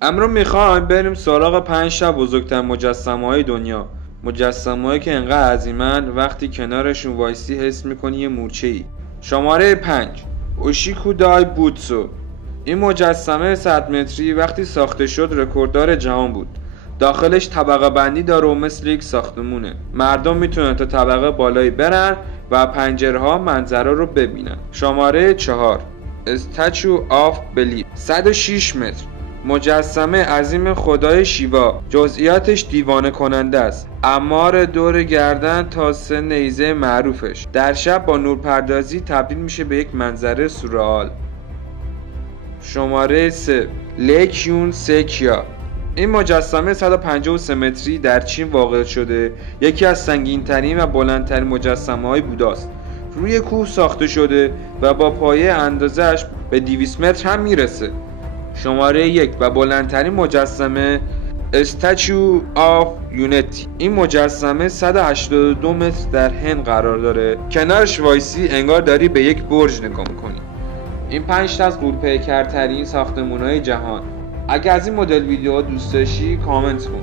امروز میخوایم بریم سراغ 5 تا بزرگترین مجسمه‌های دنیا. مجسمه‌هایی که انقدر عظیمن وقتی کنارشون وایسی حس میکنی یه مورچه‌ای. شماره 5 اوشیکو دای بوتسو. این مجسمه 100 متری وقتی ساخته شد رکورددار جهان بود. داخلش طبقه بندی داره و مثل یک ساختمونه. مردم میتونن تا طبقه بالایی برن و پنجره ها منظره رو ببینن. شماره 4 استچو آف بلیف. 106 متر. مجسمه عظیم خدای شیوا. جزئیاتش دیوانه کننده است. اعمار دور گردن تا 3 نیزه معروفش در شب با نورپردازی تبدیل میشه به یک منظره سورئال. شماره 3 لیکیون سکیا. این مجسمه 153 متری در چین واقع شده. یکی از سنگین‌ترین و بلندترین مجسمه‌های بوداست. روی کوه ساخته شده و با پایه اندازه‌اش به 200 متر هم میرسه. شماره 1 و بلندترین مجسمه استچو آف یونیتی. این مجسمه 182 متر در هند قرار داره. کنارش وایسی انگار داری به یک برج نگاه میکنی. این 5 تا از غول‌پیکرترین ساختمان‌های جهان. اگه از این مدل ویدیوها دوست داشتی کامنت کن.